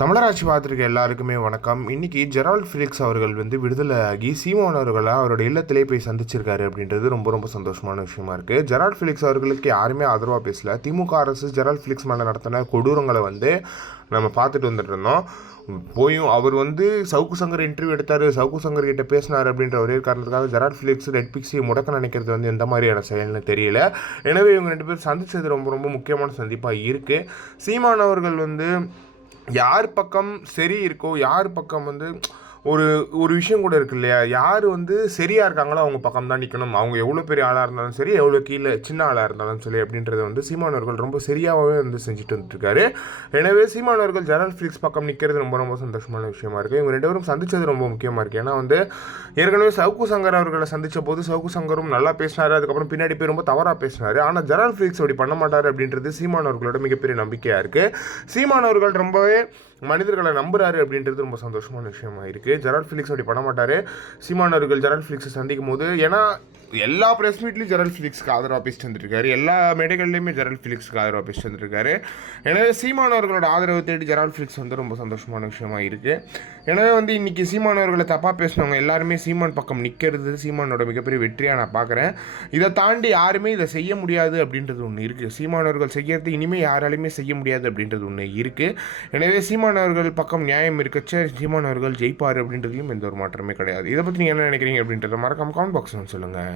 தமிழராட்சி பார்த்துருக்க எல்லாருக்குமே வணக்கம். இன்னைக்கு ஜெரால்ட் ஃபிலிக்ஸ் அவர்கள் வந்து விடுதலை ஆகி சீமான் அவர்களை அவரோட இல்லத்திலே போய் சந்திச்சிருக்காரு அப்படின்றது ரொம்ப ரொம்ப சந்தோஷமான விஷயமா இருக்குது ஜெரால்ட் ஃபிலிக்ஸ் அவர்களுக்கு யாருமே ஆதரவாக பேசல. திமுக அரசு ஜெரால்ட் ஃபிலிக்ஸ் மேலே நடத்தின கொடூரங்களை வந்து நம்ம பார்த்துட்டு வந்துட்டு இருந்தோம். போயும் அவர் வந்து சவுக்கு சங்கர் இன்டர்வியூ எடுத்தார். சவுக்கு சங்கர் கிட்ட பேசினார் அப்படின்ற ஒரே காரணத்துக்காக ஜெரால்ட் ஃபிலிக்ஸ் ரெட் பிக்ஸியை முடக்க நினைக்கிறது வந்து எந்த மாதிரியான செயல்னு தெரியல. எனவே இவங்க ரெண்டு பேரும் சந்திச்சது ரொம்ப ரொம்ப முக்கியமான சந்திப்பாக இருக்குது சீமான் அவர்கள் வந்து யார் பக்கம் சரி இருக்கோ யார் பக்கம் வந்து ஒரு ஒரு விஷயம் கூட இருக்கு இல்லையா? யார் வந்து சரியாக இருக்காங்களோ அவங்க பக்கம் தான் நிற்கணும் அவங்க எவ்வளோ பெரிய ஆளாக இருந்தாலும் சரி எவ்வளோ கீழே சின்ன ஆளாக இருந்தாலும் சரி அப்படின்றத வந்து சீமானவர்கள் ரொம்ப சரியாகவே வந்து செஞ்சுட்டு வந்துட்டுருக்காரு. எனவே சீமானவர்கள் ஜெனரல் ஃபிலிக்ஸ் பக்கம் நிற்கிறது ரொம்ப ரொம்ப சந்தோஷமான விஷயமா இருக்குது இவங்க ரெண்டு பேரும் சந்தித்தது ரொம்ப முக்கியமாக இருக்குது ஏன்னா வந்து ஏற்கனவே சவுக்கு சங்கர் அவர்களை சந்தித்த போது சவுக்கு சங்கரும் நல்லா பேசினார். அதுக்கப்புறம் பின்னாடி போய் ரொம்ப தவறாக பேசினார். ஆனால் ஜெனரல் ஃபிலிக்ஸ் அப்படி பண்ண மாட்டார் அப்படின்றது சீமானவர்களோட மிகப்பெரிய நம்பிக்கையாக இருக்குது சீமானவர்கள் ரொம்பவே மனிதர்களை நம்புறாரு அப்படின்றது ரொம்ப சந்தோஷமான விஷயமா இருக்கு. ஜெரால் ஃபிலிக்ஸ் அப்படி பண்ண மாட்டாரு. சீமான் அவர்கள் ஃபிலிக்ஸை சந்திக்கும் போது ஏன்னா எல்லா ப்ரெஸ் மீட்லையும் ஜெரல் ஃபிலிக்ஸ்க்கு ஆதரவாக பேசிட்டு வந்துருக்காரு. எல்லா மேடைகள்லையுமே ஜெரல் ஃபிலிக்ஸ்க்கு ஆதரவாக பேசிட்டு வந்திருக்காரு. எனவே சீமானவர்களோட ஆதரவு ஆதரவை தேடி ஜெரால் ஃபிலிக்ஸ் வந்து ரொம்ப சந்தோஷமான விஷயமா இருக்கு. எனவே வந்து இன்னைக்கு சீமானவர்களை தப்பாக பேசினவங்க எல்லாருமே சீமான் பக்கம் நிற்கிறது சீமானோட மிகப்பெரிய வெற்றியாக நான் பார்க்குறேன் இதை தாண்டி யாருமே இதை செய்ய முடியாது அப்படின்றது ஒன்று இருக்குது சீமானவர்கள் செய்யறது இனிமேல் யாராலையுமே செய்ய முடியாது அப்படின்றது ஒன்று இருக்குது எனவே சீமானவர்கள் பக்கம் நியாயம் இருக்கச்ச சீமானவர்கள் ஜெயிப்பார் அப்படின்றதுலையும் எந்த ஒரு மாற்றமே கிடையாது. இதை பற்றி நீங்கள் என்ன நினைக்கிறீங்க அப்படின்றத மறக்காம கமெண்ட் பாக்ஸ் சொல்லுங்கள்